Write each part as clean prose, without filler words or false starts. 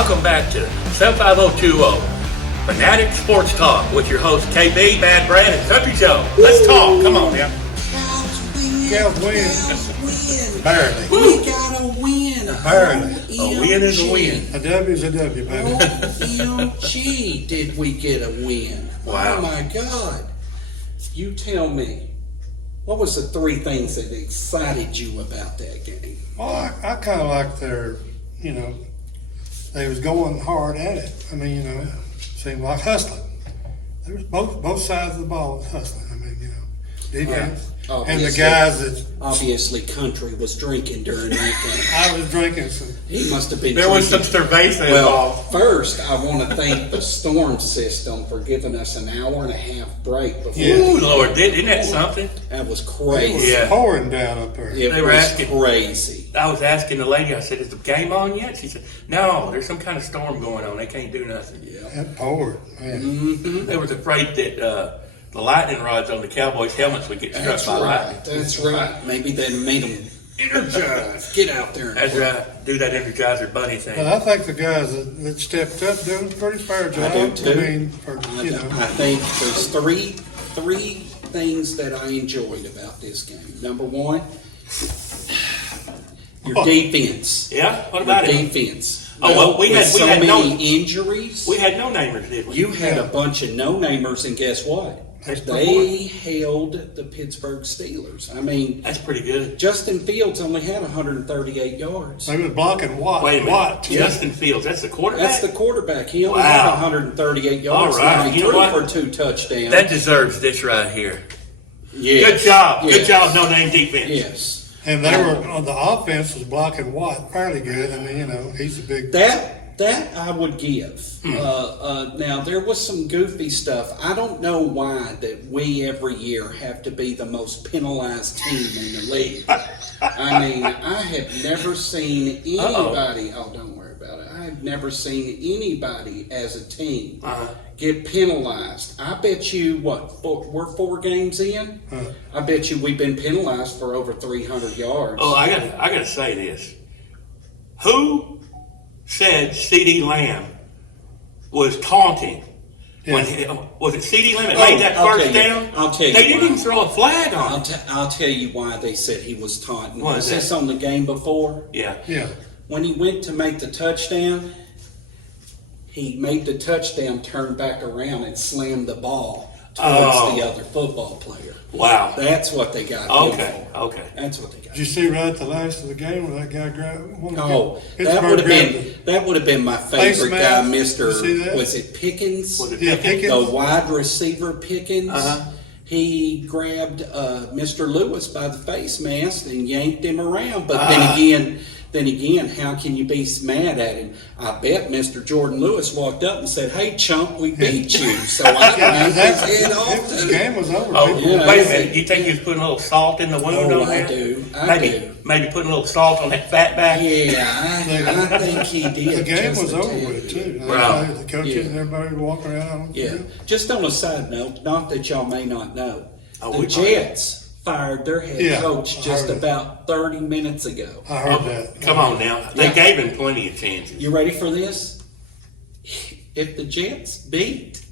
Welcome back to 75020 Fanatic Sports Talk with your host KB, Bad Brad, and Country Joe. Let's talk. Come on now. Cows win. Barely. We got a win. Barely. A win is a win. A W is a W, baby. OMG, did we get a win? Wow. Oh my God. You tell me, what was the three things that excited you about that game? Well, I kind of like they was going hard at it. I mean, seemed like hustling. There was both sides of the ball was hustling. I mean, defense. And the guys that obviously Country was drinking during that game. I was drinking some. He must have been. There was some cerveza Well, involved. first I want to thank the storm system for giving us an hour and a half break before. Yeah. Ooh, Lord, isn't that something? That was It crazy. was Yeah. pouring down up there. It They were was asking- crazy. I was asking the lady, I said, is the game on yet? She said, no, there's some kind of storm going on. They can't do nothing. Yeah. It poured, man. They was afraid that the lightning rods on the Cowboys' helmets would get struck That's by lightning. right. That's right. Maybe that made them energized. Get out there. And That's work. right. Do that Energizer Bunny thing. But I think the guys that stepped up doing a pretty fair job. do too. I mean, I think there's three things that I enjoyed about this game. Number one, your defense. Yeah? What about Your it? defense. Oh, well, we had so no- many injuries. We had no namers, did we? You had a bunch of no-namers, and guess what? That's They held the Pittsburgh Steelers. I mean, That's pretty good. Justin Fields only had 138 yards. They was blocking Watt. Wait a minute. Watt, too. Justin Fields, that's the quarterback? That's the quarterback. He only Wow. had 138 yards. All right. Now, he You know threw what? for 2 touchdowns. That deserves this right here. Yes. Good job. Yes. Good job, no name defense. Yes. And they were on the offense was blocking Watt fairly good. I mean, he's a big. That I would give. Hmm. Now there was some goofy stuff. I don't know why that we every year have to be the most penalized team in the league. I mean, I have never seen anybody. Oh, don't worry about it. I have never seen anybody as a team get penalized. I bet you we're 4 games in. I bet you we've been penalized for over 300 yards. Oh, I gotta say this. Who said C.D. Lamb was taunting? When was it C.D. Lamb that made that I'll first tell you. down? I'll tell you They didn't why. even throw a flag on it. I'll tell you why they said he was taunting. Why Was is that? this on the game before? Yeah. Yeah. When he went to make the touchdown, he made the touchdown, turn back around, and slammed the ball towards the other football player. Wow. That's what they got. Okay. him for. Okay. That's what they got. Did you see right at the last of the game where that guy grabbed one? Oh, Pittsburgh that would have been my Face favorite guy, mask. Mister. You see that? Was it Pickens? Was it Yeah, Pickens? Pickens. The wide receiver Pickens. Uh-huh. He grabbed Mr. Lewis by the face mask and yanked him around. But then again, how can you be mad at him? I bet Mr. Jordan Lewis walked up and said, "Hey, chump, we beat you." So I yanked his head off The too. game was over. Oh, People- yeah. wait a minute. You think he was putting a little salt in the wound Oh, on I that? do. I maybe, do. Maybe putting a little salt on that fat back? Yeah, I think he did. The game just was a over tad with bit. too. Wow. The coaches and everybody were walking around. On the Yeah. field. Just on a side note, not that y'all may not know, Oh, the we- Jets fired their head Yeah, coach I just heard it. about 30 minutes ago. I heard that. Come on now. They Yeah. gave him plenty of chances. You ready for this? If the Jets beat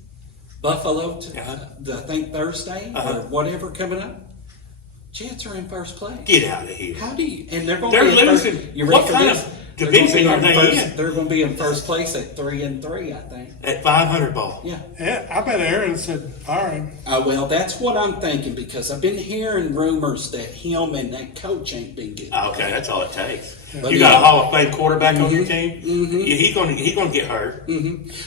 Buffalo, I think Thursday or whatever coming up, Jets are in first place. Get out of here. How do you? And they're going They're to be in losing. First, you ready What for kind this? of division are they in? They're going to be in first place at 3-3, I think. At 500 ball. Yeah. Yeah, I bet Aaron said fire him. Well, that's what I'm thinking because I've been hearing rumors that him and that coach ain't been good. Okay, that's all it takes. But You got yeah. a Hall of Fame quarterback on your team. Yeah, he's gonna get hurt.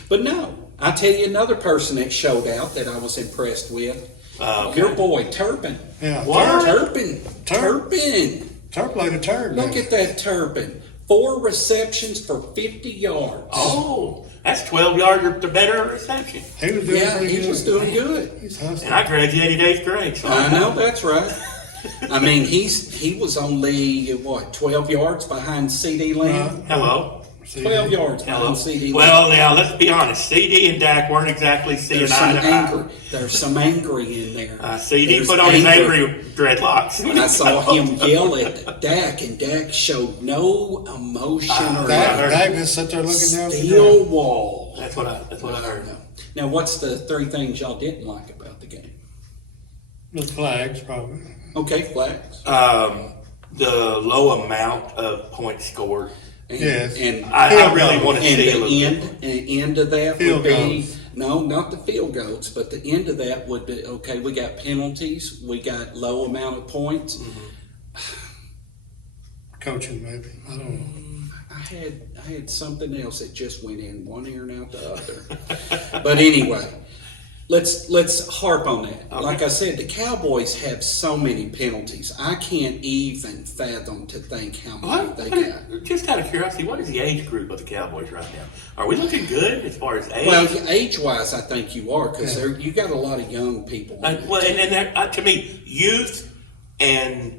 But no, I'll tell you another person that showed out that I was impressed with. Okay. Your boy Turpin. Yeah. What? Turpin. Turp. Turpin. Turp like a turd. Look man. at that Turpin. 4 receptions for 50 yards. Oh, that's 12 yards or better reception. He was doing yeah, pretty he good. was doing good. He's hustling. And I graduated 8th grade. So I know that's right. I mean, he was only 12 yards behind C.D. Lamb. Hello. CD. 12 yards Hello. behind CD. Well, now let's be honest. CD and Dak weren't exactly seeing there's eye some to eye. anger. There's some angry in there. CD There's put on his anger. angry dreadlocks. I saw him yell at Dak, and Dak showed no emotion or Dak just sit there looking down at the steel ground. wall. That's what I heard. Now, what's the three things y'all didn't like about the game? The flags, probably. Okay, flags. The low amount of points scored. And, Yes. And I really want to and see a little the bit. end of that Field would be goals. no, not the field goals, but the end of that would be okay. We got penalties, we got low amount of points. Coaching, maybe. I don't know. I had something else that just went in one ear and out the other. But anyway, let's harp on that. Okay. Like I said, the Cowboys have so many penalties. I can't even fathom to think how many they got. Just out of curiosity, what is the age group of the Cowboys right now? Are we looking good as far as age? Well, age-wise, I think you are because you got a lot of young people. Well, and that, to me, youth and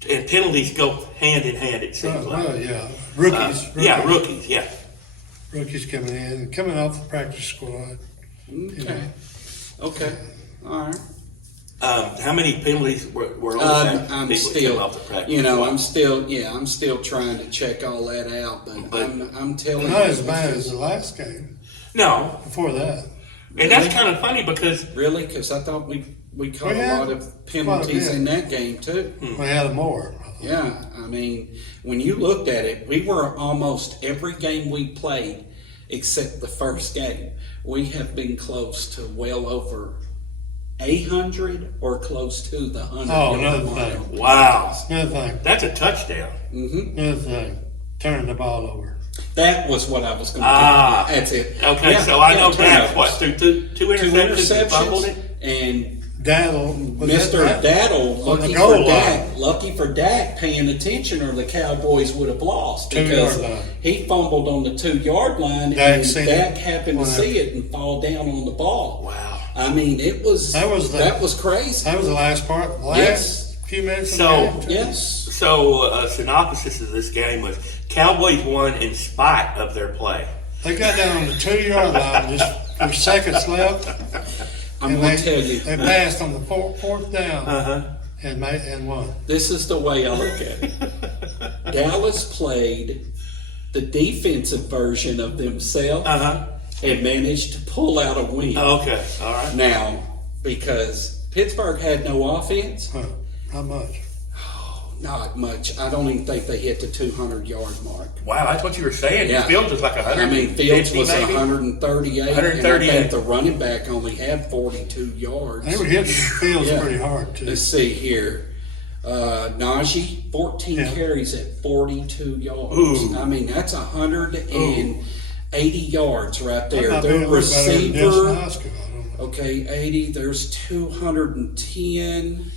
penalties go hand in hand. It seems like. Well, yeah. Rookies. Yeah, rookies. Yeah. Rookies coming in, coming off the practice squad. Okay. Okay. All right. How many penalties were on that? I'm People still, came off the practice you know, squad? I'm still trying to check all that out, but I'm telling you, Not as bad as the last game. No, Before that. and that's kind of funny because really, because I thought we caught We a had lot of penalties quite a in bit. that game too. We had more. Yeah, I mean, when you looked at it, we were almost every game we played, except the first game, we have been close to well over 800 or close to the 100. Oh, another thing. wow, Another thing. that's a touchdown. Another thing. Turning the ball over. That was what I was going to Ah. do. That's it. Okay, Yeah, so I know turnovers. Dak what through two Two interceptions, and fumbled interceptions, it. and Daddle. was Mr. that- Daddle, On the lucky goal for line. Dak, lucky for Dak paying attention, or the Cowboys would have lost 2 because yard line. he fumbled on the 2 yard line, Dak and seen Dak it. happened to Whatever. see it and fall down on the ball. Wow. I mean, it was That was crazy. That was the last part. Last Yes. few minutes of So- the game. too. Yes, So, synopsis of this game was Cowboys won in spite of their play. They got down on the 2 yard line just with seconds left. I'm and going they, to tell you. They passed on the fourth down Uh-huh. and won. This is the way I look at it. Dallas played the defensive version of themselves Uh-huh. and managed to pull out a win. Okay, all right. Now, because Pittsburgh had no offense, Huh. Not much. not much. I don't even think they hit the 200-yard mark. Wow, that's what you were saying. Yeah. Fields was like 100. I mean, Fields was maybe? 138, and I 138. think the running back only had 42 yards. They were hitting the fields Yeah. pretty hard too. Let's see here. Najee, 14 Yeah. carries at 42 yards. Ooh. I mean, that's 180 yards right there. Might be a The little better than Denson receiver, High School, I don't know. okay, 80. There's 210.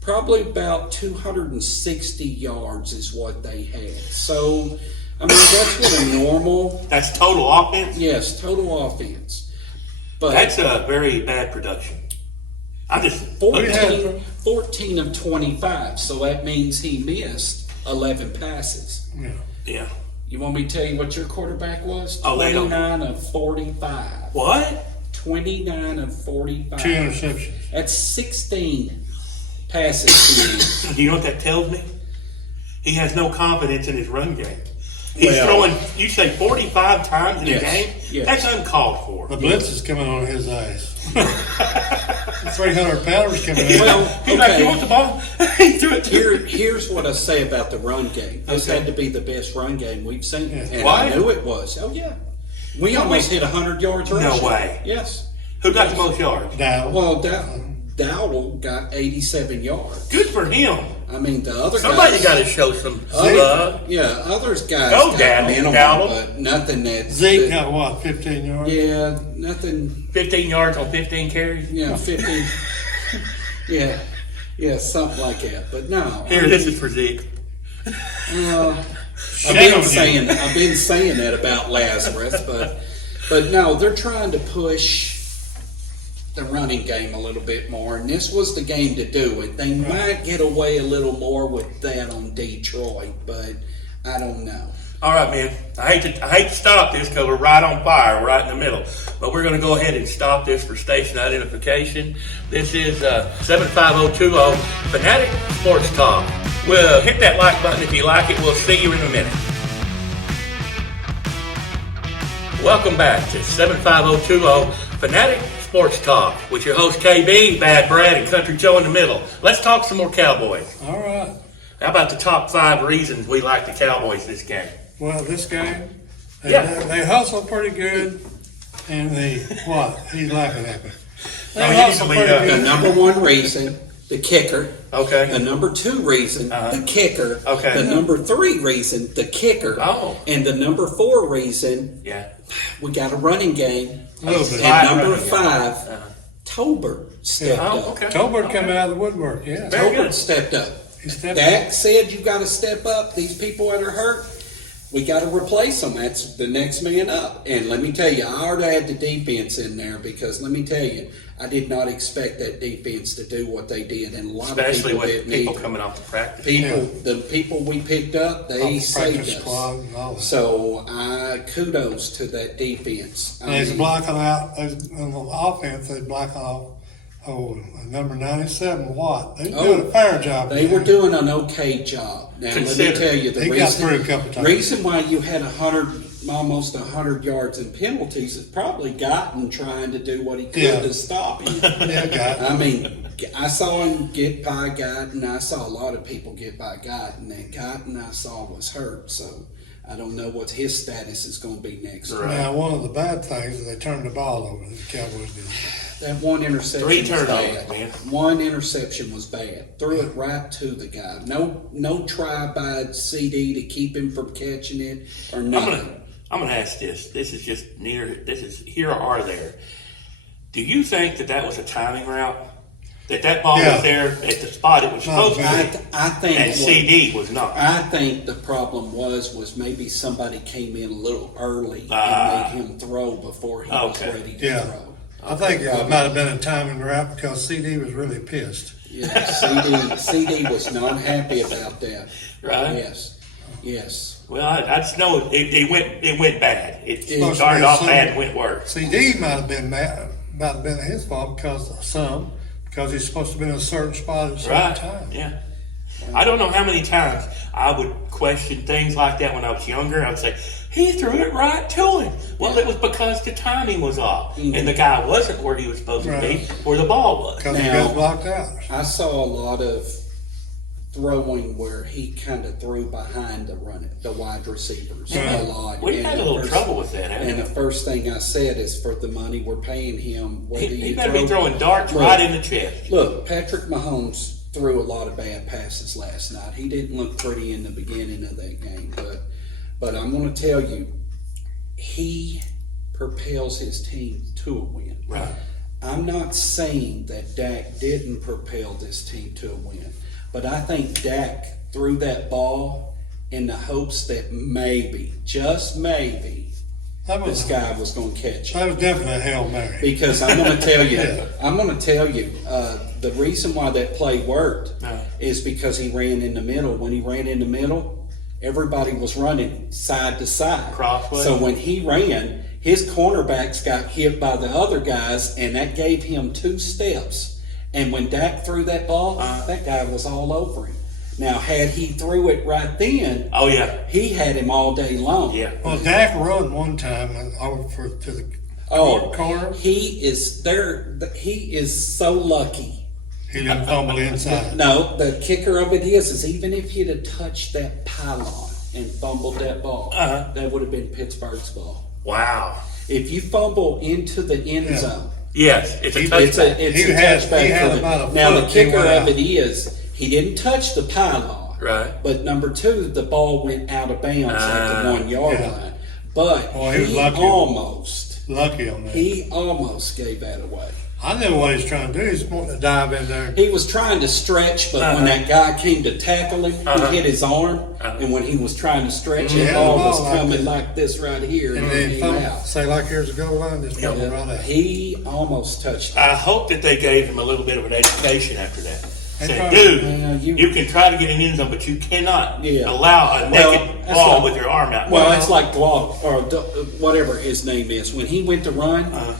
Probably about 260 yards is what they had. So, I mean, that's what a normal, That's total offense? yes, total offense. But That's a very bad production. I just 14 of 25, so that means he missed 11 passes. Yeah. yeah. You want me to tell you what your quarterback was? Oh, they don't. 29 of 45. What? 29 of 45. 2 interceptions. That's 16 passes to him. Do you know what that tells me? He has no confidence in his run game. He's Well- throwing, you say 45 times in Yes, a game? yes. That's uncalled for. The blitz is coming on his eyes. 300 pounders coming in. Well, He's like, okay. you want the ball? He threw it to Here's what I say about the run game. This Okay. had to be the best run game we've seen. Yeah. And Why? I knew it was. Oh, yeah. We almost hit 100 yards rushing. way. Yes. Who got the most yards? Down. Well, Dowdle got 87 yards. Good for him. I mean, the other Somebody guys, got to show some other- love. yeah, others guys Go, got Dowdle, minimal, Dowdle. but nothing that Zeke that- got what, 15 yards? yeah, nothing. 15 yards on 15 carries. Yeah, 15. yeah, something like that. But no, Here, this is for Zeke. I've been saying that about Lazarus, but no, they're trying to push the running game a little bit more, and this was the game to do it. They might get away a little more with that on Detroit, but I don't know. All right, man. I hate to stop this because we're right on fire, we're right in the middle. But we're going to go ahead and stop this for station identification. This is 75020 Fanatic Sports Talk. Well, hit that like button if you like it. We'll see you in a minute. Welcome back to 75020 Fanatic Sports Talk with your host KB, Bad Brad, and Country Joe in the middle. Let's talk some more Cowboys. All right. How about the top 5 reasons we like the Cowboys this game? Well, this game, Yeah. they hustle pretty good, and what? He's laughing at me. They Oh, you hustle need to lead up. pretty The good. number one reason, the kicker. Okay. The number 2 reason, the kicker. Okay. The number 3 reason, the kicker. Oh. And the number 4 reason, Yeah. we got a running game. A little bit. And number Running game. 5, Tolbert stepped Oh, up. okay. Tolbert come out of the woodwork, yeah. Very good. Tolbert stepped up. He stepped Dak said you got to step up. These people that are hurt, we got to replace them. That's the next man up. And let me tell you, I already had the defense in there because let me tell you, I did not expect that defense to do what they did, and a lot Especially of people with didn't people either. coming off the practice. The people we picked up, they Off the saved practice us. squad and all that. So kudos to that defense. And he's blocking out, on the offense, they block off, number 97, Watt. They doing a fair job. They were doing an okay job. Now let me Consider. tell you the He got through a couple times. reason why you had almost 100 yards in penalties is probably Guyton trying to do what he could Yeah. to stop him. Yeah, got I mean, I saw him get by Guyton. I saw a lot of people get by Guyton, and Guyton I saw was hurt. So I don't know what his status is going to be next. Right. Now, one of the bad things is they turned the ball over. The Cowboys did. That one interception 3 was turnovers, bad. man. One interception was bad. Threw it right to the guy. No try by CD to keep him from catching it or nothing. I'm gonna ask this. This is just this is here or there. Do you think that was a timing route? That ball Yeah. was there at the spot it was supposed to be? I think And CD was not. I think the problem was maybe somebody came in a little early Ah. and made him throw before he Okay. was ready to Yeah. throw. I think it might have been a timing route because CD was really pissed. Yeah, CD was not happy about that. Right. Yes. Well, I just know it went bad. It It started off was bad some- and went worse. CD might have been his fault because he's supposed to be in a certain spot at a certain Right. time. Yeah. I don't know how many times I would question things like that when I was younger. I would say, he threw it right to him. Well, it was because the timing was off. And the guy wasn't where he was supposed to be, Right. where the ball was. Because he Now- got blocked out. I saw a lot of throwing where he kind of threw behind the wide receivers a lot. We've And had a the little first- trouble with that, haven't And we? the first thing I said is, for the money we're paying him, what do He you better throw? be throwing darts Look, right in the chest. Look, Patrick Mahomes threw a lot of bad passes last night. He didn't look pretty in the beginning of that game, but I'm going to tell you, he propels his team to a win. Right. I'm not saying that Dak didn't propel this team to a win, but I think Dak threw that ball in the hopes that maybe, just maybe, That this was, guy was going to catch it. that was definitely a Hail Mary. Because I'm going to tell you, Yeah. the reason why that play worked Yeah. is because he ran in the middle. When he ran in the middle, everybody was running side to side. Crossway. So when he ran, his cornerbacks got hit by the other guys, and that gave him 2 steps. And when Dak threw that ball, that guy was all over him. Now, had he threw it right then, Oh, yeah. he had him all day long. Yeah. Well, Dak run one time and over to the Oh, corner. he is there. He is so lucky. He didn't fumble inside. No, the kicker of it is even if he'd have touched that pylon and fumbled that ball, that would have been Pittsburgh's ball. Wow. If you fumble into the end Yeah. zone, Yes, it's a it's touchdown. a He had touchback. about a Now the foot, he kicker went of out. it is he didn't touch the pylon, Right. but number 2, the ball went out of bounds at the 1 yard yeah. line. But Boy, he was he lucky. almost on that. He almost gave that away. I knew what he's trying to do. He's wanting to dive in there. He was trying to stretch, but when that guy came to tackle him, he hit his arm, and when he was trying to stretch, Yeah, the ball the was ball like coming that. like this right here, and And then then he fumble, out. say like here's a goal line, just fumble right out. He almost touched it. I hope that they gave him a little bit of an education after that. They said, probably- dude, Yeah, you can try to get an end zone, but you cannot Yeah. allow a Well, naked that's ball like- with your arm out. Well, it's like Glock or whatever his name is. When he went to run, Uh-huh.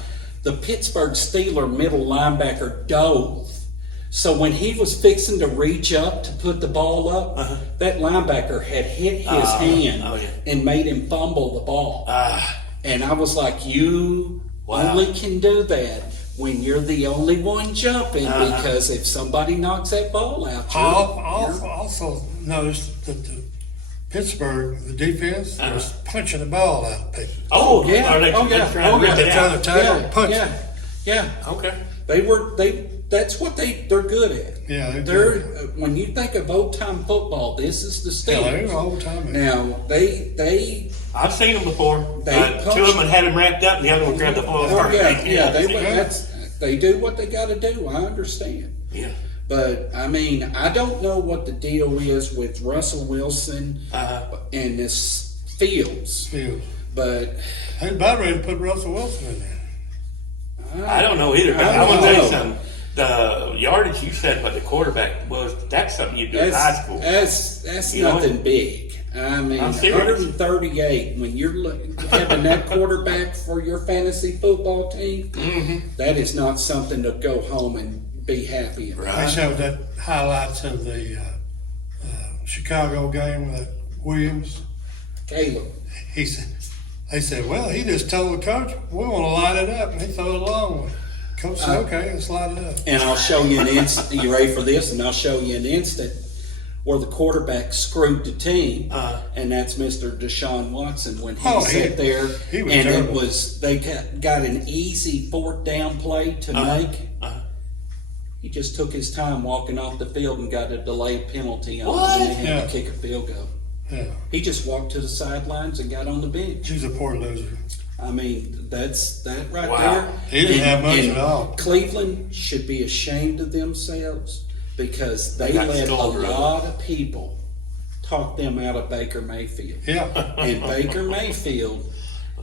the Pittsburgh Steeler middle linebacker dove. So when he was fixing to reach up to put the ball up, that linebacker had hit his hand oh, yeah. and made him fumble the ball. And I was like, you Wow. only can do that when you're the only one jumping, because if somebody knocks that ball out, I also noticed that the Pittsburgh, the defense, was punching the ball out of people. Oh, yeah. Are they Oh, yeah. trying Oh, to rip yeah. it Trying out? to tackle, yeah, punch. yeah. Okay. That's what they're good at. Yeah, they're when you think of old time football, this is the Yeah, Steelers. they were old time. Now they I've seen them before. They Two of them had him wrapped up, and the other one grabbed the foil oh, first. yeah, Yeah. they do what they got to do. I understand. Yeah. But I mean, I don't know what the deal is with Russell Wilson and this Fields. Field. But They about ready to put Russell Wilson in there. I don't know either. But I I want to don't tell you know. something. The yardage you said by the quarterback was that's something you do in high school. That's You know? nothing big. I mean, I'm serious. 138 when you're having that quarterback for your fantasy football team. That is not something to go home and be happy about. Right. They showed that highlights of the Chicago game with Williams. Caleb. They said, well, he just told the coach, we want to light it up, and he threw it along. Coach said, okay, let's light it up. And I'll show you an instant. You ready for this? And I'll show you an instant where the quarterback screwed the team, and that's Mr. Deshaun Watson when he sat there, he was and terrible. it was they got an easy fourth down play to make. He just took his time walking off the field and got a delayed penalty on What? it, and they had Yeah. to kick a field goal. Yeah, He just walked to the sidelines and got on the bench. he's a poor loser. I mean, that's that right Wow. there. He didn't have much And at all. Cleveland should be ashamed of themselves because they got let a stalled, really. lot of people talk them out of Baker Mayfield. Yeah, And Baker Mayfield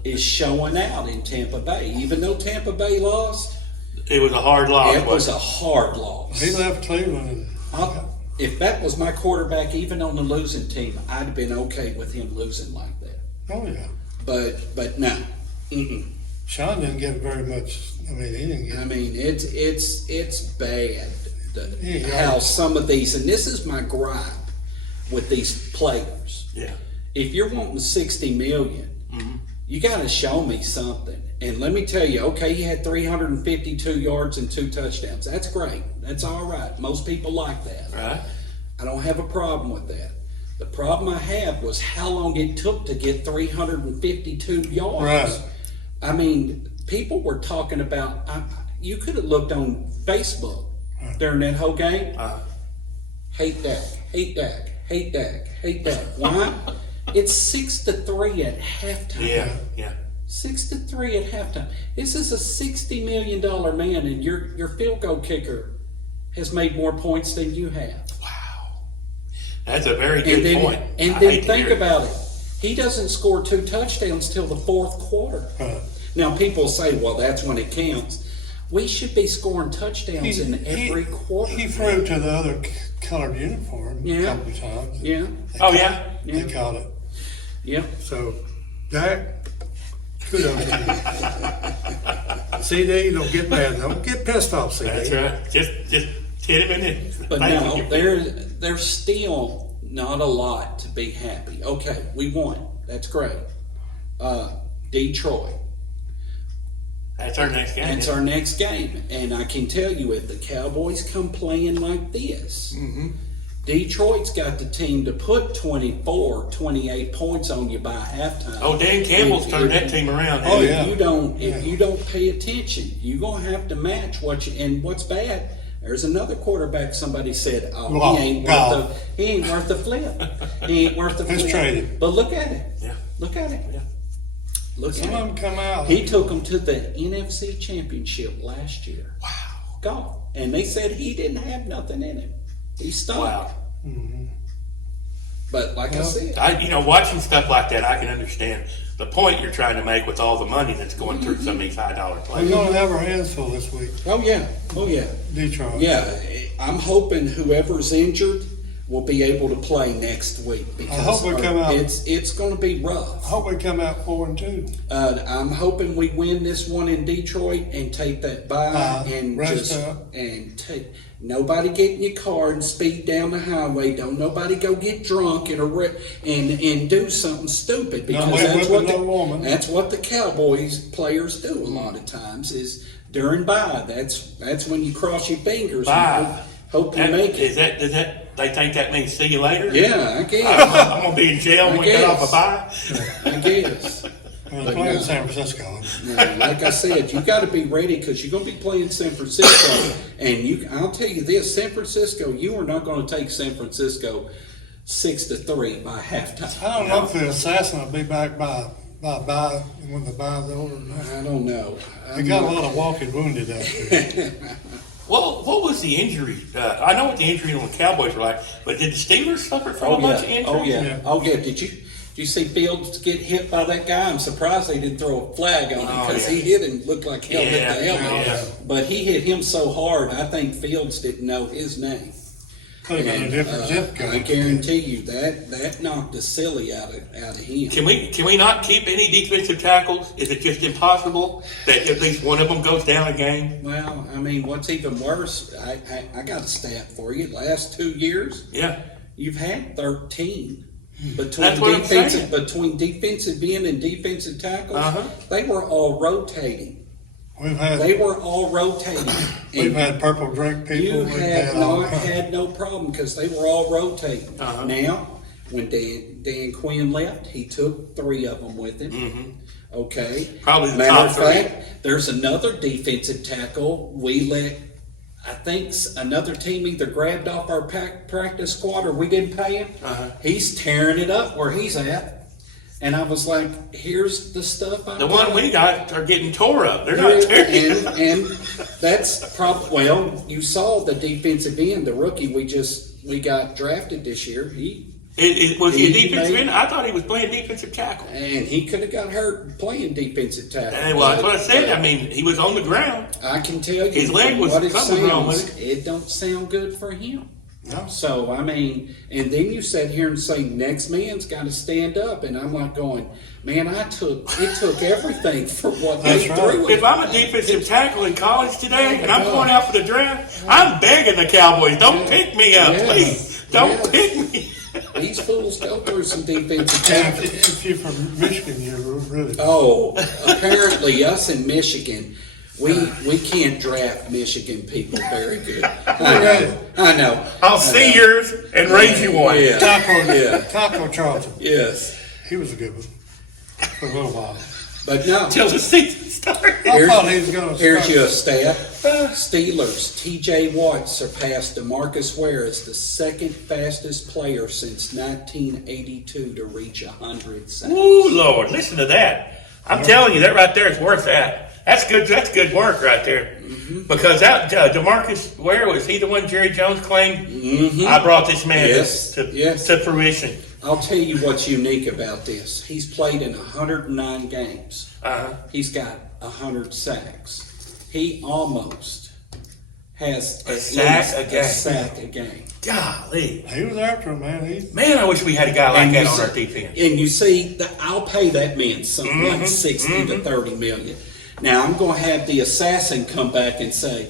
is showing out in Tampa Bay. Even though Tampa Bay lost, It was a hard loss. it was wasn't a hard loss. he left Cleveland. And, If that was my quarterback, even on the losing team, I'd have been okay with him losing like that. oh, yeah. But no. Mm-mm. Sean didn't get very much. I mean, he didn't I get. mean, it's bad Yeah. how some of these, and this is my gripe with these players. Yeah. If you're wanting 60 million, you got to show me something. And let me tell you, okay, he had 352 yards and 2 touchdowns. That's great. That's all right. Most people like that. Right. I don't have a problem with that. The problem I had was how long it took to get 352 yards. Right. I mean, people were talking about. You could have looked on Facebook during that whole game. Hate Dak, hate Dak, hate Dak, hate Dak. Why? It's 6-3 at halftime. Yeah. Yeah. 6-3 at halftime. This is a $60 million man, and your field goal kicker has made more points than you have. That's a very good point. And I then hate to think hear it. about it. He doesn't score 2 touchdowns till the fourth quarter. Right. Now people say, well, that's when it counts. We should be scoring touchdowns in every quarter. He threw to the other colored uniform a Yeah. couple of times. Yeah, Oh yeah. They caught it. yeah. So, Dak, kudos to you. CD, don't get mad. Don't get pissed off, CD. That's right. Just hit him in it. But no, there's still not a lot to be happy. Okay, we won. That's great. Detroit. That's our next game. That's our next game. And I can tell you, if the Cowboys come playing like this, Detroit's got the team to put 24, 28 points on you by halftime. Oh, Dan Campbell's If- turned if- that team around. Oh, If yeah. you don't pay attention, you're gonna have to match what you. And what's bad? There's another quarterback. Somebody said, "Oh, Wow. he ain't Wow. worth the flip. He ain't worth the He's flip." traded. But look at it. Yeah. Look at it. Yeah. Look Some of at them it. come out. He took them to the NFC Championship last year. Wow. God. And they said he didn't have nothing in him. He stunk. Wow. But like I said, watching stuff like that, I can understand the point you're trying to make with all the money that's going through some of these $5 We're players. gonna have our hands full this week, oh yeah, Detroit. yeah. I'm hoping whoever's injured will be able to play next week because hope we come out- it's going to be I rough. hope we come out 4-2. I'm hoping we win this one in Detroit and take that bye and rest just up. and take nobody get in your car and speed down the highway. Don't nobody go get drunk and do something stupid because Nobody that's whipping what no woman. that's what the Cowboys players do a lot of times is during bye. That's when you cross your fingers Bye. and hope you make it. Does that they think that means see you later? Yeah, I guess. I'm gonna be in jail when we get off a guess. bye. I guess. We're But playing no. San Francisco. Now, like I said, you got to be ready because you're going to be playing San Francisco, and I'll tell you this: San Francisco, you are not going to take San Francisco 6-3 by halftime. I don't know if the assassin will be back by when the bye's over. I don't know. They got a lot of walking wounded out there. Well, what was the injury? I know what the injury on the Cowboys were like, but did the Steelers suffer from a bunch of injuries? Oh yeah. Did you see Fields get hit by that guy? I'm surprised they didn't throw a flag on him because he hit him. Looked like hell hit the helmet. Yeah. But he hit him so hard, I think Fields didn't know his name. Could have been a different zip code. I guarantee you that knocked the silly out of him. Can we not keep any defensive tackles? Is it just impossible that at least one of them goes down a game? Well, I mean, what's even worse, I got a stat for you. Last 2 years, Yeah. you've had 13 That's what I'm saying. between defensive end and defensive tackles. Uh-huh. They were all rotating. We've They were all rotating. we've And had purple drink people. you We've have all not kinds. had no problem because they were all rotating. Uh-huh. Now, when Dan Quinn left, he took 3 of them with him. Mm-hmm. Okay. Probably the Matter top of 3. fact, there's another defensive tackle we let. I think another team either grabbed off our practice squad or we didn't pay him. Uh-huh. He's tearing it up where he's at. And I was like, here's the stuff I The one we got are getting tore up. They're not tearing. and that's probably, well, you saw the defensive end, the rookie we got drafted this year. Was he a He defensive made- end? I thought he was playing defensive tackle. And he could have got hurt playing defensive tackle. Well, that's what I said. But I mean, he was on the ground. I can tell you, His leg was what it something wrong sounds, with it don't sound good for him. No. So, I mean, and then you sat here and say, next man's got to stand up. And I'm like going, man, it took everything for what That's they right. threw. If I'm a defensive tackle in college today and I'm going out for the draft, I'm begging the Cowboys, don't pick me up, Yeah. please. Don't Yeah. pick me. These fools go through some defensive And tackles. if you're from Michigan, you're really. Oh, apparently us in Michigan, we can't draft Michigan people very good. I know. I'll see yours and raise you one. Yeah. Taco Charlton. Yes. He was a good one for a little while. But no. Till the season starts. I thought he was going to Here's your stat. Steelers, T.J. Watt surpassed DeMarcus Ware as the second fastest player since 1982 to reach 100 sacks. Ooh, Lord, listen to that. I'm telling you, that right there is worth that. That's good work right there. Mm-hmm. Because that DeMarcus Ware, was he the one Jerry Jones claimed? Mm-hmm. I brought this man Yes, to yes. fruition. I'll tell you what's unique about this. He's played in 109 games. Uh-huh. He's got 100 sacks. He almost has A at sack least a game. sack a game. Golly. He was after him, man. Man, I wish we had a guy like And that you on our see- defense. And you see, I'll pay that man something Mm-hmm. like 60 to 30 million. Now I'm going to have the assassin come back and say,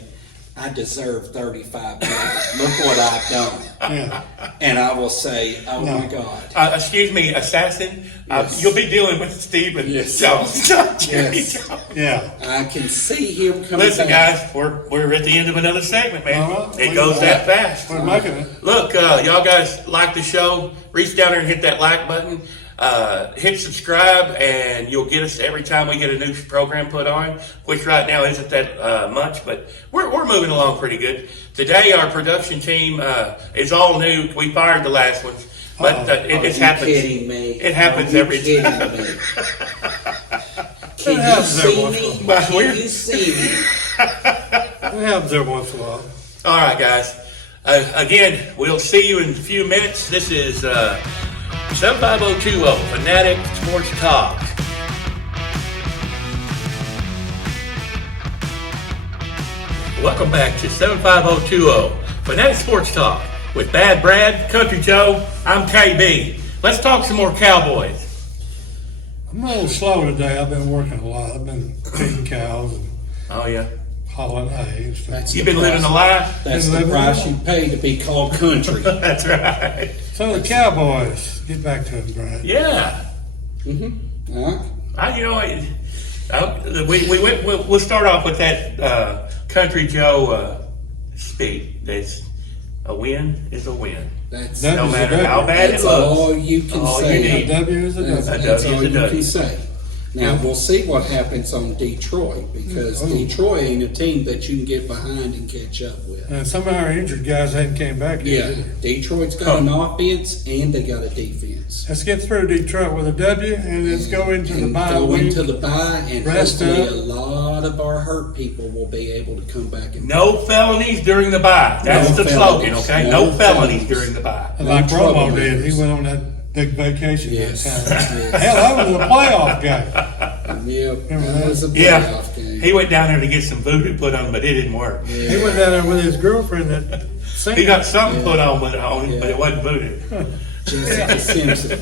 I deserve 35 million. Look what I've done. Yeah. And I will say, oh No. my God. Excuse me, assassin. Yes. You'll be dealing with Stephen Yes. Jones, not Jerry Yes. Jones. Yeah. I can see him coming Listen, back. guys, we're at the end of another segment, man. All right. It goes that fast. We're making it. Look, y'all guys like the show, reach down there and hit that like button. Hit subscribe, and you'll get us every time we get a new program put on, which right now isn't that much, but we're moving along pretty good. Today, our production team is all new. We fired the last ones, but it Are happens. you kidding me? It happens Are you every kidding time. me? Can you happens every see once in a me? while. Can you see me? It happens every once in a while. All right, guys. Again, we'll see you in a few minutes. This is 75020, Fanatic Sports Talk. Welcome back to 75020, Fanatic Sports Talk with Bad Brad, Country Joe. I'm KB. Let's talk some more Cowboys. I'm a little slow today. I've been working a lot. I've been feeding cows and Oh, yeah. hauling hay and stuff. You've been living the life? That's Been the living price it. you pay to be called country. That's right. So the Cowboys, get back to them, Brad. Yeah. Huh? You know, we'll start off with that Country Joe speak. That's a win is a win. That's That No is a matter W. how bad it That's looks. all you can All you say. need. A W is a That's, W. that's W all is a you W. can say. Now we'll see what happens on Detroit because Oh. Detroit ain't a team that you can get behind and catch up with. And some of our injured guys hadn't came back yet. Yeah, did Detroit's got an offense and they got a defense. Let's get through Detroit with a W, and let's go into the And bye go week. into the bye, and Rest hopefully up. a lot of our hurt people will be able to come back and No felonies during the bye. That's No the slogan, felonies. okay? No No felonies felonies. during the bye. And like no Romo did, troublemakers. he went on that big vacation Yes. that time. Yes. Hell, that was a playoff game. Yep, Remember that that? was a Yeah. playoff game. He went down there to get some voodoo put on, but it didn't work. He went down there with his girlfriend that He got something Yeah. put on with on him, but Yeah. it wasn't voodoo. Jessica Simpson,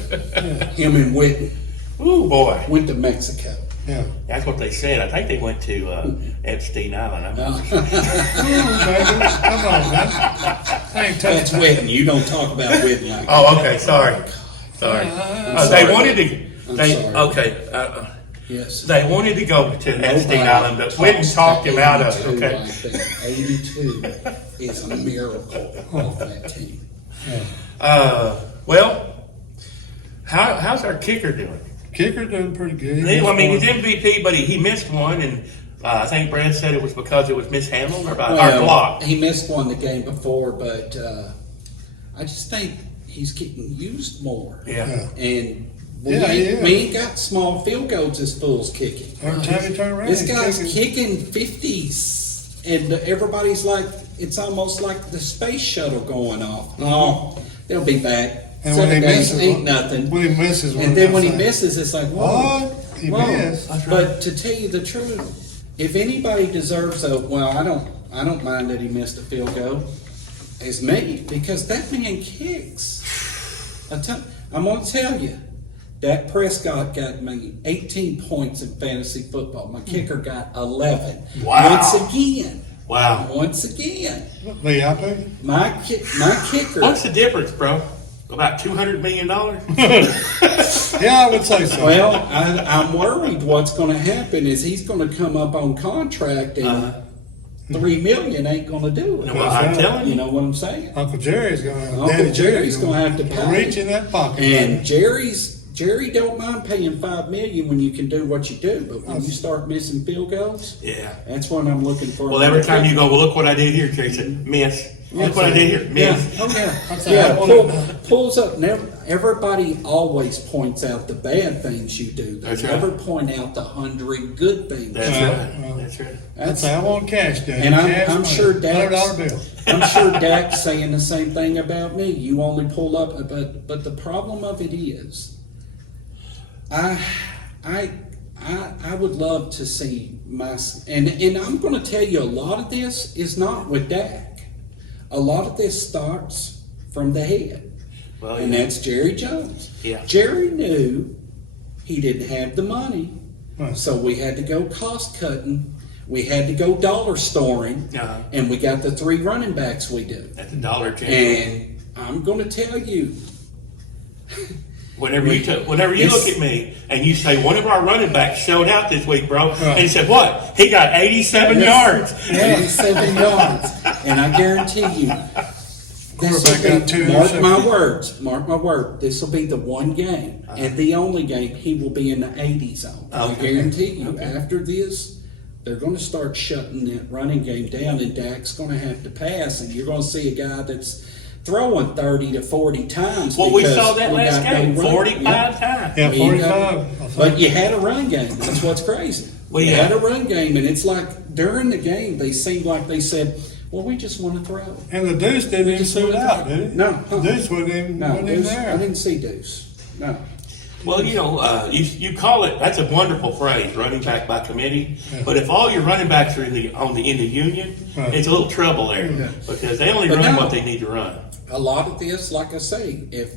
him and Whitney Ooh, boy. went to Mexico. Yeah. That's what they said. I think they went to Epstein Island. I'm not sure. Ooh, baby, come on, man. I ain't That's touching Whitney. You don't talk about Whitney like that. Oh, okay. Sorry. Sorry. They sorry. wanted to. I'm They sorry. okay. Yes. They wanted to go to Epstein Nobody Island, but Whitney talks talked to him out of it. 82 Okay. like that. 82 is a miracle of that team. Well, how's our kicker doing? Kicker doing pretty good. I mean, he's MVP, but he missed one, and I think Brad said it was because it was mishandled or blocked. He missed one the game before, but I just think he's getting used more. Yeah. And we, Yeah, he ain't, is. we ain't got small field goals this fool's kicking. Every time he turn around, This he's guy's kicking. kicking 50s, and everybody's like, it's almost like the space shuttle going off. Oh, they'll be back. And when 7 he days misses, ain't nothing. When he misses, And then when he misses, misses, it's like, whoa. what? He whoa. missed. But to tell you the truth, if anybody deserves a, well, I don't mind that he missed a field goal, it's me, because that man kicks. I'm gonna tell you, Dak Prescott got me 18 points in fantasy football. My kicker got 11. Wow. Wow. Once again, VIP. my kicker. What's the difference, bro? About $200 million? Yeah, I would say so. Well, I'm worried what's going to happen is he's going to come up on contract and $3 million ain't going to do it. Well, I'm telling You you. know what I'm saying? Uncle Jerry's going to. Uncle Jerry's gonna have to pay. reach in that pocket. And Jerry don't mind paying $5 million when you can do what you do, but when you start missing field goals, Yeah. that's what I'm looking for. Well, every time you go, well, look what I did here, Jason. Miss. Look what I did here. Yeah, Miss. oh yeah, That's how I yeah. want it. Pulls up. Never. Everybody always points out the bad things you do. They That's never right. point out the 100 good things. That's Well, right. well. That's right. That's I want cash, Daddy. And Cash I'm money. sure Dak's, $100 bill. I'm sure Dak's saying the same thing about me. You only pull up, but the problem of it is, I would love to see and I'm going to tell you a lot of this is not with Dak. A lot of this starts from the head, Well, and yeah. that's Jerry Jones. Yeah. Jerry knew he didn't have the money, Right. so we had to go cost cutting. We had to go dollar storing, Uh-huh. and we got the 3 running backs we do. At the Dollar General. And I'm going to tell you, Whenever you look at me and you say one of our running backs showed out this week, bro, Right. and he said what? He got 87 yards. 87 yards, and I guarantee you, Quarterback got 2 mark my interceptions. words, mark my word. This will be the one game and the only game he will be in the 80 zone. I Okay. guarantee you. After this, they're going to start shutting that running game down, and Dak's going to have to pass, and you're going to see a guy that's throwing 30 to 40 times. Well, we because saw that we last got no game, run. 45 Yeah. times. Yeah, You 45. But you had a run game. That's what's crazy. Well, you yeah. had a run game, and it's like during the game, they seemed like they said, well, we just want to throw. And the Deuce didn't even suit out, did he? No. The Deuce wasn't even, No, wasn't even Deuce, I there. didn't see Deuce. No. Well, you call it, that's a wonderful phrase, running back by committee. But if all your running backs are in the union, Right. it's a little trouble there because they only But run no. what they need to run. A lot of this, like I say, if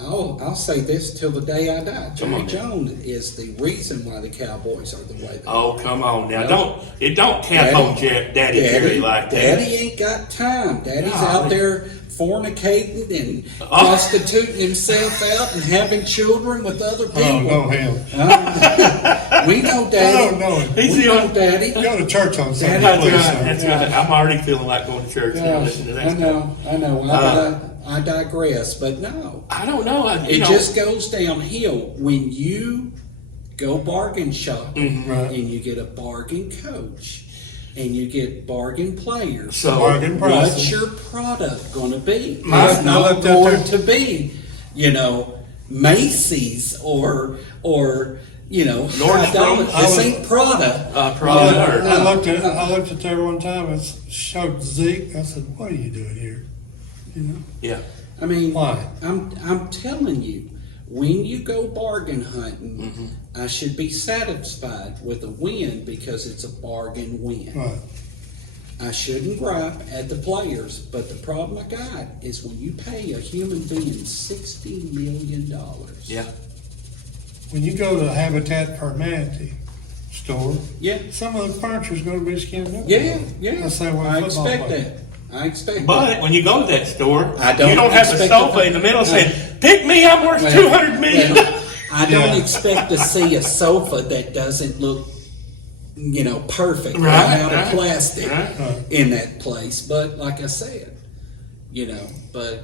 I'll say this till the day I die. Come on, Jerry man. Jones is the reason why the Cowboys are the way they are. Oh, come on now! No. Don't tap on Daddy Jerry like that. Daddy ain't got time. Daddy's No, out man. there fornicating and Oh. prostituting himself out and having children with other Oh, people. no, him. We know Daddy. I don't know him. He's We the know only- Daddy. Go to church on Sunday, That's please, right. sir. That's right. I'm already feeling like going to church now. Yeah, Listen to that. I stuff. know. I digress, but no. I don't know. It just goes downhill when you go bargain shopping Right. and you get a bargain coach and you get bargain players. So Bargain What's prices. your product going to be? My- It's I not looked at going their- to be, Macy's or Nordstrom. This ain't Prada. Prada. I looked at there one time, it showed Zeke, I said, what are you doing here? Yeah. I mean, Why? I'm telling you, when you go bargain hunting, Mm-hmm. I should be satisfied with a win because it's a bargain win. Right. I shouldn't gripe at the players, but the problem I got is when you pay a human being $60 million. Yeah. When you go to Habitat for Humanity store, Yeah. some of the furniture's gonna be skinned up. Yeah. That's the same way I football expect player. that. I expect But that. when you go to that store, I don't you don't have a expect sofa to- in the middle saying, "Pick me, I'm worth Well, $200 million." well, I don't Yeah. expect to see a sofa that doesn't look, perfect, Right, out of right, plastic right. in that place. But like I said, but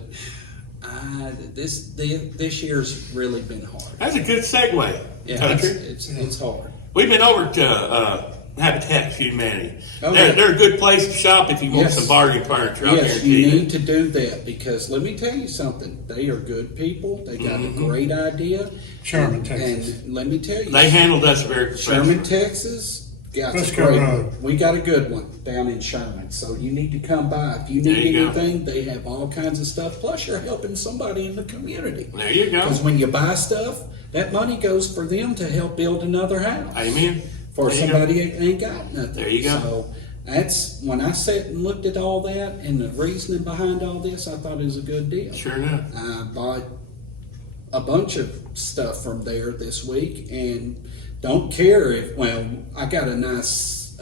this year's really been hard. That's a good segue, Yeah, country. it's hard. We've been over to Habitat for Humanity. Oh, they're, yeah. they're a good place to shop if you want Yes. some bargain furniture. I Yes, guarantee you you. need to do that because let me tell you something. They are good people. They got a great idea. Sherman, and, Texas. And let me tell you, They handled us very professionally. Sherman, Texas, got a Frisco great Road. one. We got a good one down in Sherman. So you need to come by. If you There need you go. anything, they have all kinds of stuff. Plus, you're helping somebody in the community. There you go. Because when you buy stuff, that money goes for them to help build another house. Amen. For There you go. somebody that ain't got nothing. There you go. So that's when I sat and looked at all that and the reasoning behind all this, I thought it was a good deal. Sure enough. I bought a bunch of stuff from there this week and don't care if, I got a nice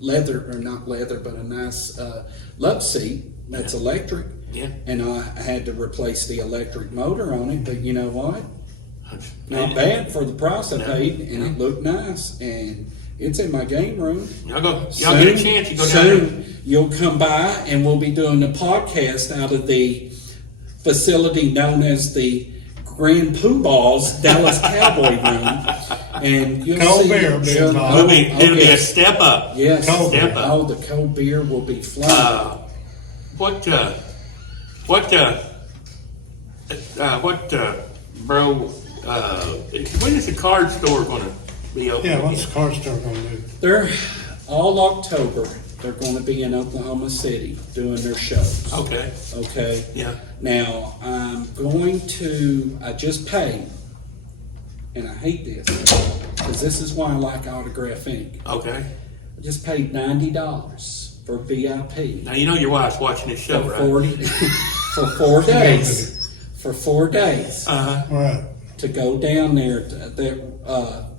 leather, or not leather, but a nice love seat that's electric. Yeah. And I had to replace the electric motor on it, but you know what? Not bad for the price I paid, and it looked nice, and it's in my game room. Y'all get a chance. You go down there. Soon you'll come by, and we'll be doing a podcast out of the facility known as the Grand Poobah's Dallas Cowboy Room, and you'll Cold see. beer will be you'll- involved. It'll be a yes. step up. Yes. Cold beer. Oh, the cold beer will be flying. Bro, when is the card store gonna be open? Yeah, what's the car store gonna do? They're all October. They're going to be in Oklahoma City doing their shows. Okay, Okay. yeah, Now, I just paid, and I hate this, because this is why I like Autograph Inc. okay. I just paid $90 for VIP Now, you know your wife's watching this show, for right? for 4 days. For 4 days Uh-huh. Right. to go down there.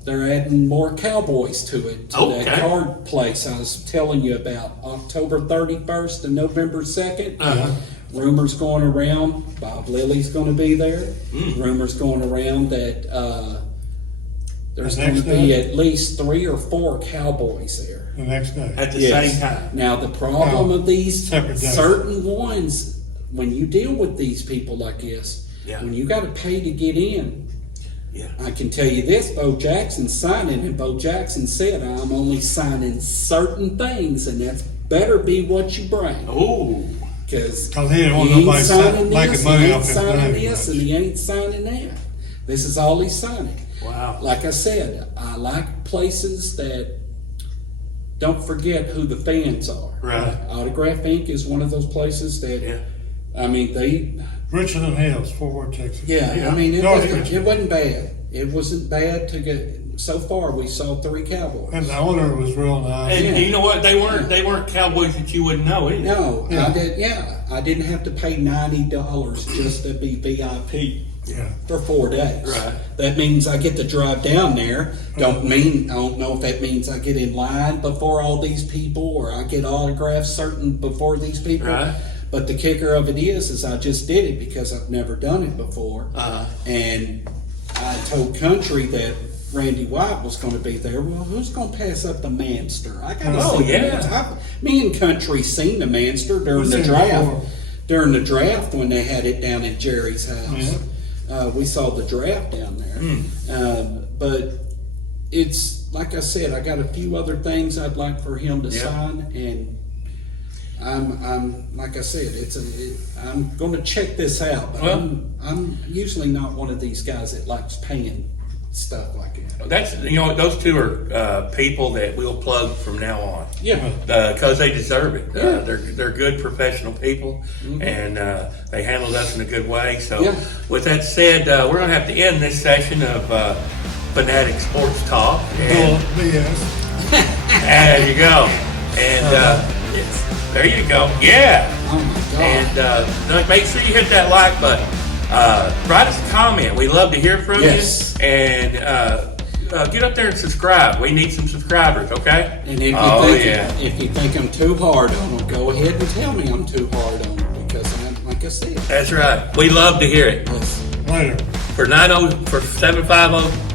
They're adding more cowboys to it, to Okay. that card place I was telling you about, October 31st and November 2nd. Uh-huh. Rumors going around, Bob Lilly's going to be there. Mm. Rumors going around that there's The going to next be day? at least 3 or 4 cowboys there. The next day. At the Yes. same time. Now the problem No, of these separate days. certain ones, when you deal with these people like this, Yeah. when you got to pay to get in, Yeah. I can tell you this: Bo Jackson's signing, and Bo Jackson said, "I'm only signing certain things, and that's better be what you bring." Oh, Because 'Cause he didn't want he ain't nobody signing making this, money he ain't off his signing name. this, and he ain't signing that. This is all he's signing. wow. Like I said, I like places that don't forget who the fans are. Right. Autograph Inc. is one of those places that Yeah. I mean, Richland Hills, Fort Worth, Texas. yeah, I mean, North it Richland. wasn't bad. It wasn't bad to get. So far, we saw 3 Cowboys. And the owner was real nice. And you know what? They weren't cowboys that you wouldn't know either. No, Yeah. I did. Yeah, I didn't have to pay $90 just to be VIP Yeah. for 4 days. Right. That means I get to drive down there. I don't know if that means I get in line before all these people or I get autographs certain before these people. Right. But the kicker of it is I just did it because I've never done it before. And I told Country that Randy White was going to be there. Well, who's going to pass up the Manster? I got to Oh, see the yeah. Manster. Me and Country seen the Manster during We've the seen it draft. before. During the draft when they had it down at Jerry's house. We saw the draft down there. But it's, like I said, I got a few other things I'd like for him to sign, and I'm like I said, I'm going to check this out. But Well- I'm usually not one of these guys that likes paying stuff like that. That's those two are people that we'll plug from now on. Yeah. Because they deserve it. Yeah. They're good professional people, and they handled us in a good way. So, Yeah. with that said, we're going to have to end this session of Fanatic Sports Talk. And BS. there you go. And there you go. Yeah. Oh my God. And make sure you hit that like button. Write us a comment. We love to hear from Yes. you. And get up there and subscribe. We need some subscribers, okay? And if you think I'm too hard on them, go ahead and tell me I'm too hard on them because I'm, like I said. That's right. We love to hear it. Listen, Later. For 750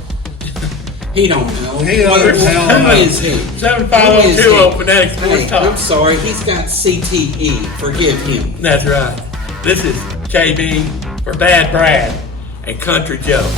he don't know. He don't Who know. is he? 75020 Fanatic Sports Hey, I'm Talk. sorry, he's got CTE. Forgive him. That's right. This is KB for Bad Brad and Country Joe.